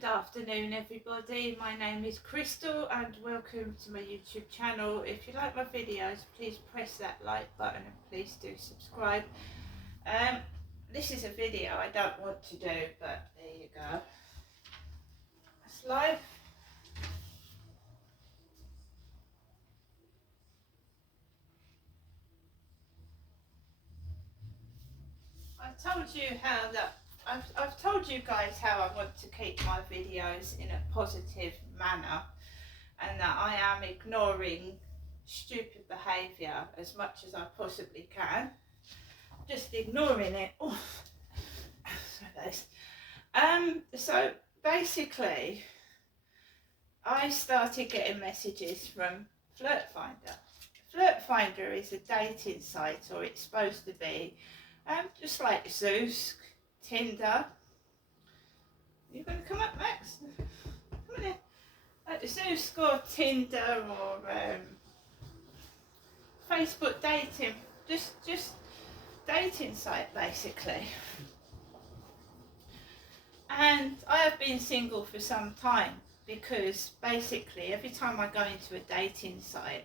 Good afternoon everybody, my name is Crystal and welcome to my YouTube channel. If you like my videos, please press that like button and please do subscribe. This is a video I don't want to do, but there you go. It's life. I've told you guys how I want to keep my videos in a positive manner, and that I am ignoring stupid behaviour as much as I possibly can. Just ignoring it. Oh, so basically I started getting messages from Flirt Finder. Flirt Finder is a dating site, or it's supposed to be, just like Zeus, Tinder. You gonna come up, Max? Come on in. Zeus or Tinder or Facebook dating, just dating site basically. And I have been single for some time because basically every time I go into a dating site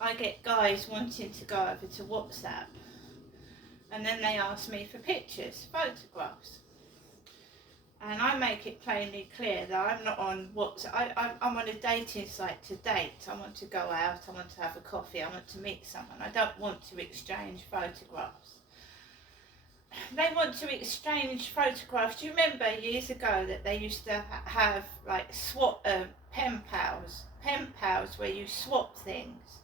I get guys wanting to go over to WhatsApp, and then they ask me for pictures, photographs, and I make it plainly clear that I'm not on WhatsApp. I'm on a dating site to date. I want to go out, I want to have a coffee, I want to meet someone. I don't want to exchange photographs. They want to exchange photographs. Do you remember years ago that they used to have like pen pals where you swap things?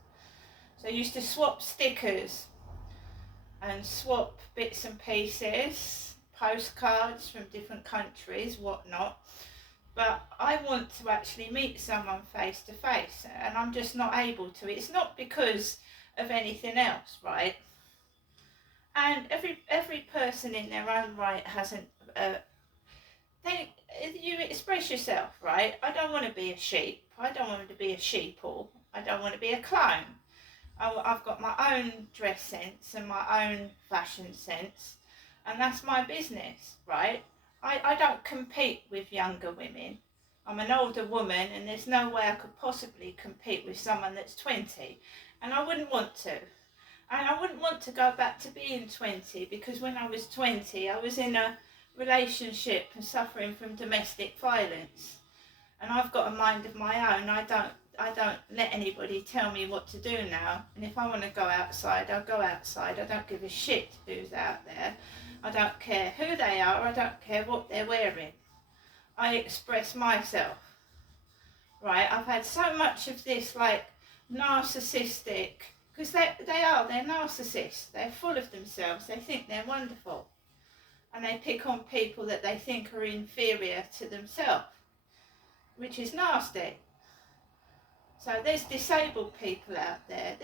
So you used to swap stickers and swap bits and pieces, postcards from different countries, whatnot. But I want to actually meet someone face to face, and I'm just not able to. It's not because of anything else, right? And every person in their own right hasn't. You express yourself, right? I don't want to be a sheep. I don't want to be a sheeple. I don't want to be a clone. I've got my own dress sense and my own fashion sense, and that's my business, right? I don't compete with younger women. I'm an older woman, and there's no way I could possibly compete with someone that's 20, and I wouldn't want to. And I wouldn't want to go back to being 20, because when I was 20 I was in a relationship and suffering from domestic violence, and I've got a mind of my own. I don't let anybody tell me what to do now, and if I want to go outside, I'll go outside. I don't give a shit who's out there. I don't care who they are. I don't care what they're wearing. I express myself, right? I've had so much of this like narcissistic, because they're narcissists. They're full of themselves. They think they're wonderful, and they pick on people that they think are inferior to themselves, which is nasty. So there's disabled people out there.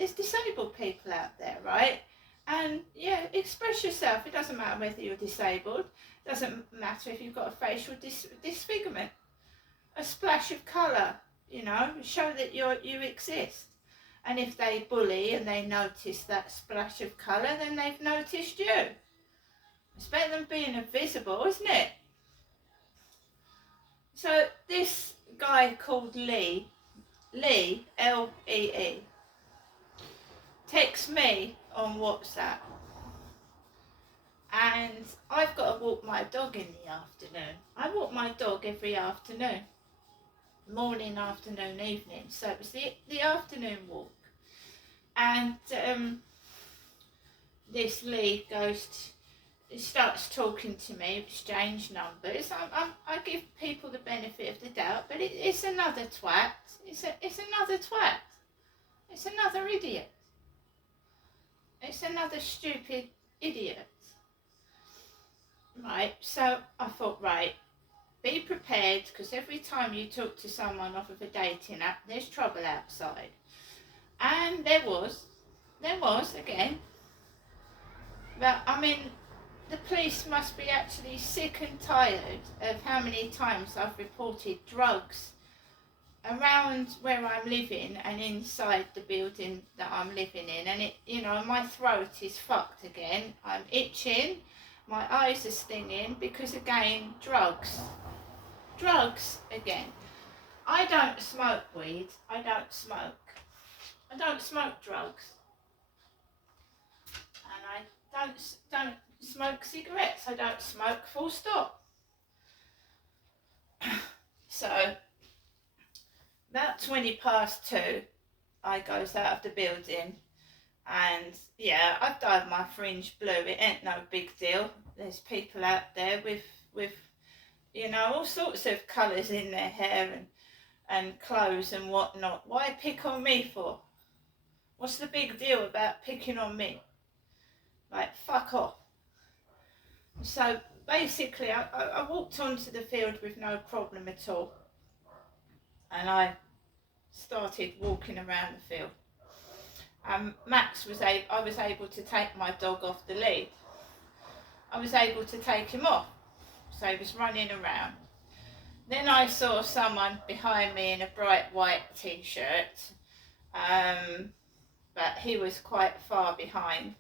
Right? And yeah, express yourself. It doesn't matter whether you're disabled. It doesn't matter if you've got a facial disfigurement. A splash of colour, show that you exist. And if they bully and they notice that splash of colour, then they've noticed you. It's better than being invisible, isn't it? So this guy called Lee, L-E-E, texts me on WhatsApp, and I've got to walk my dog in the afternoon. I walk my dog every afternoon, morning, afternoon, evening. So it was the afternoon walk, and this Lee starts talking to me, exchange numbers. I give people the benefit of the doubt, but it's another twat. It's another twat. It's another idiot. It's another stupid idiot. Right, so I thought, right, be prepared, because every time you talk to someone off of a dating app, there's trouble outside. And there was again. But I mean, the police must be actually sick and tired of how many times I've reported drugs around where I'm living and inside the building that I'm living in. And my throat is fucked again. I'm itching, my eyes are stinging, because again, drugs. drugs again. I don't smoke weed. I don't smoke drugs, and I don't smoke cigarettes. I don't smoke, full stop. So about 20 past 2, I goes out of the building, and yeah, I've dyed my fringe blue. It ain't no big deal. There's people out there with all sorts of colours in their hair and clothes and whatnot. Why pick on me for? What's the big deal about picking on me? Like, fuck off. So basically, I walked onto the field with no problem at all, and I started walking around the field. I was able to take my dog off the lead. I was able to take him off, so he was running around. Then I saw someone behind me in a bright white t-shirt, but he was quite far behind.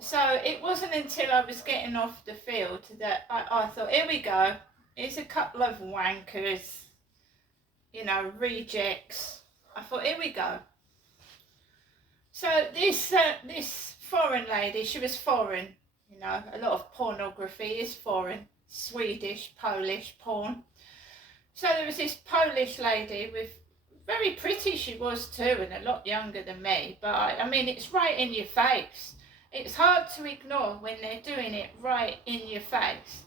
So it wasn't until I was getting off the field that I thought, here we go, here's a couple of wankers, rejects. I thought, here we go. So this foreign lady, she was foreign, a lot of pornography is foreign, Swedish, Polish porn. So there was this Polish lady with, very pretty she was too, and a lot younger than me, but I mean, it's right in your face. It's hard to ignore when they're doing it right in your face.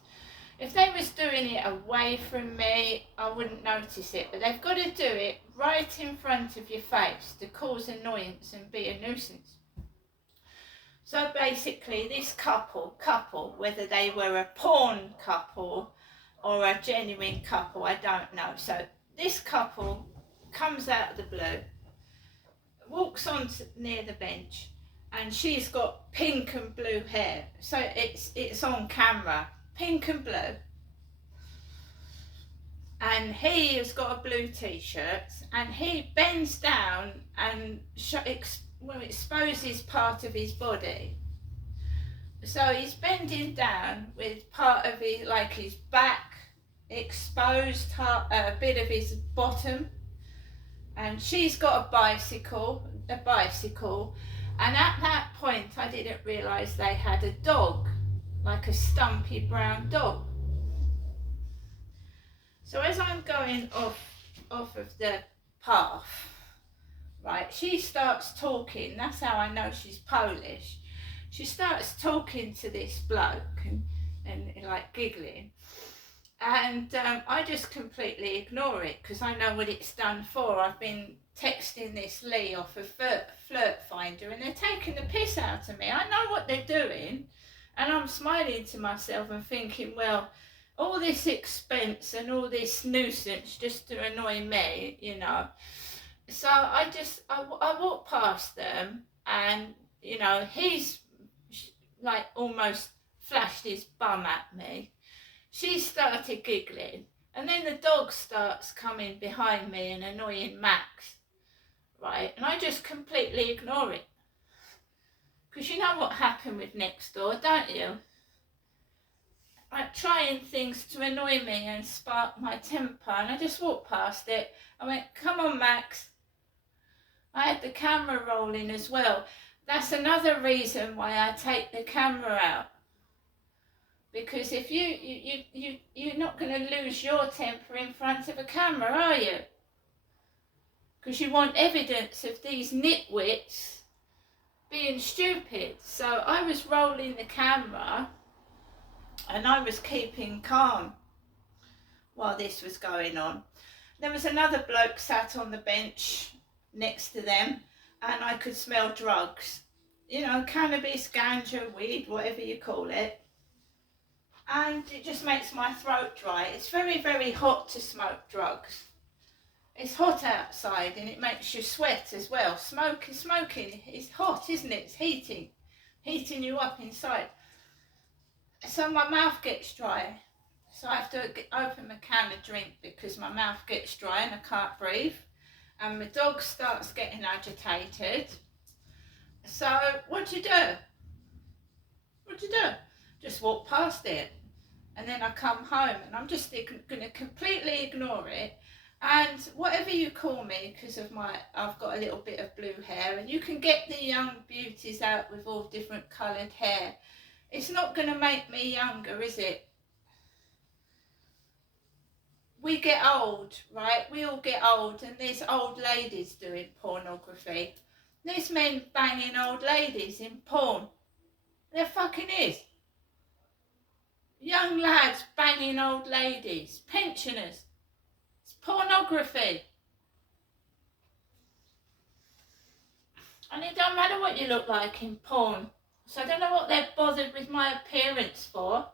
If they was doing it away from me, I wouldn't notice it, but they've got to do it right in front of your face to cause annoyance and be a nuisance. So basically, this couple, whether they were a porn couple or a genuine couple, I don't know. So this couple comes out of the blue, walks on near the bench, and she's got pink and blue hair. So it's on camera, pink and blue. And he has got a blue t-shirt, and he bends down and exposes part of his body. So he's bending down with part of his back exposed, a bit of his bottom, and she's got a bicycle, and at that point I didn't realise they had a dog, like a stumpy brown dog. So as I'm going off of the path, right, she starts talking. That's how I know she's Polish. She starts talking to this bloke and like giggling, and I just completely ignore it because I know what it's done for. I've been texting this Lee off of Flirt Finder, and they're taking the piss out of me. I know what they're doing, and I'm smiling to myself and thinking, well, all this expense and all this nuisance just to annoy me, So I walked past them, and he's like almost flashed his bum at me. She started giggling, and then the dog starts coming behind me and annoying Max, right? And I just completely ignore it, because you know what happened with next door, don't you? Like trying things to annoy me and spark my temper, and I just walked past it. I went, come on Max. I had the camera rolling as well. That's another reason why I take the camera out, because if you're not going to lose your temper in front of a camera, are you? Because you want evidence of these nitwits being stupid. So I was rolling the camera, and I was keeping calm while this was going on. There was another bloke sat on the bench next to them, and I could smell drugs. Cannabis, ganja, weed, whatever you call it. And it just makes my throat dry. It's very, very hot to smoke drugs. It's hot outside, and it makes you sweat as well. Smoking is hot, isn't it? It's heating you up inside. So my mouth gets dry. So I have to open my can of drink because my mouth gets dry and I can't breathe. And my dog starts getting agitated. So what do you do? Just walk past it. and then I come home and I'm just going to completely ignore it. And whatever you call me, because of I've got a little bit of blue hair, and you can get the young beauties out with all different coloured hair. It's not going to make me younger, is it? We get old, right? We all get old, and there's old ladies doing pornography. There's men banging old ladies in porn. There fucking is. Young lads banging old ladies, pensioners. It's pornography. And it don't matter what you look like in porn. So I don't know what they're bothered with my appearance for.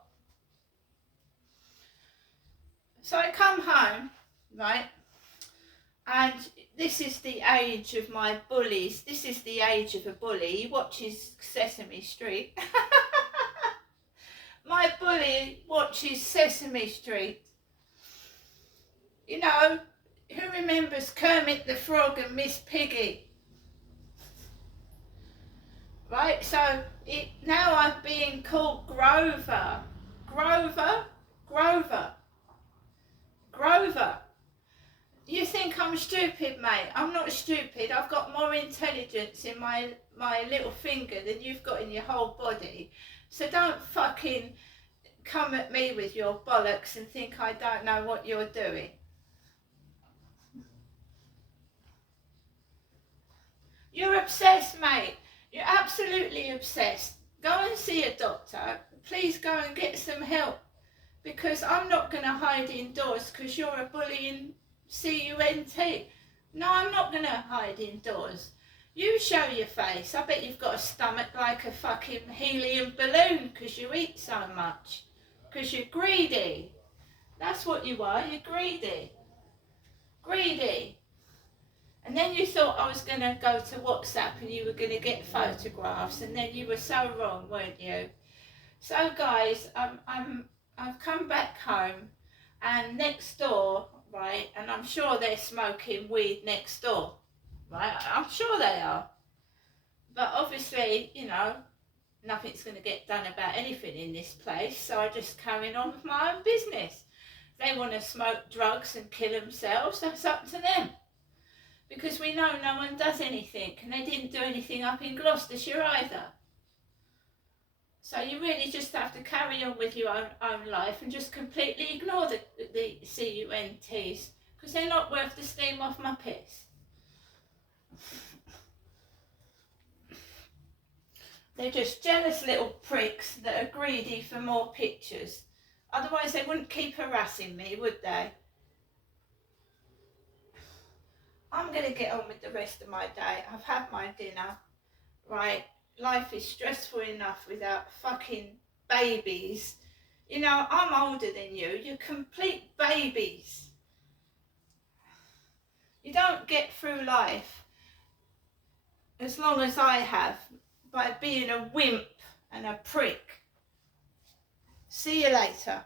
So I come home, right? And this is the age of my bullies. This is the age of a bully. He watches Sesame Street. My bully watches Sesame Street. You know, who remembers Kermit the Frog and Miss Piggy? Right, so now I'm being called Grover. Grover? Grover. Grover. You think I'm stupid, mate? I'm not stupid. I've got more intelligence in my little finger than you've got in your whole body. So don't fucking come at me with your bollocks and think I don't know what you're doing. You're obsessed, mate. You're absolutely obsessed. Go and see a doctor. Please go and get some help. Because I'm not going to hide indoors because you're a bullying CUNT. No, I'm not going to hide indoors. You show your face. I bet you've got a stomach like a fucking helium balloon because you eat so much. Because you're greedy. That's what you are. You're greedy. Greedy. And then you thought I was going to go to WhatsApp and you were going to get photographs, and then you were so wrong, weren't you? So guys, I've come back home, and next door, right, and I'm sure they're smoking weed next door, right? I'm sure they are. But obviously, you know, nothing's going to get done about anything in this place, so I just carry on with my own business. They want to smoke drugs and kill themselves, that's up to them. Because we know no one does anything, and they didn't do anything up in Gloucestershire either. So you really just have to carry on with your own life and just completely ignore the CUNTs, because they're not worth the steam off my piss. They're just jealous little pricks that are greedy for more pictures. Otherwise they wouldn't keep harassing me, would they? I'm going to get on with the rest of my day. I've had my dinner, right? Life is stressful enough without fucking babies. You know, I'm older than you. You're complete babies. You don't get through life as long as I have by being a wimp and a prick. See you later.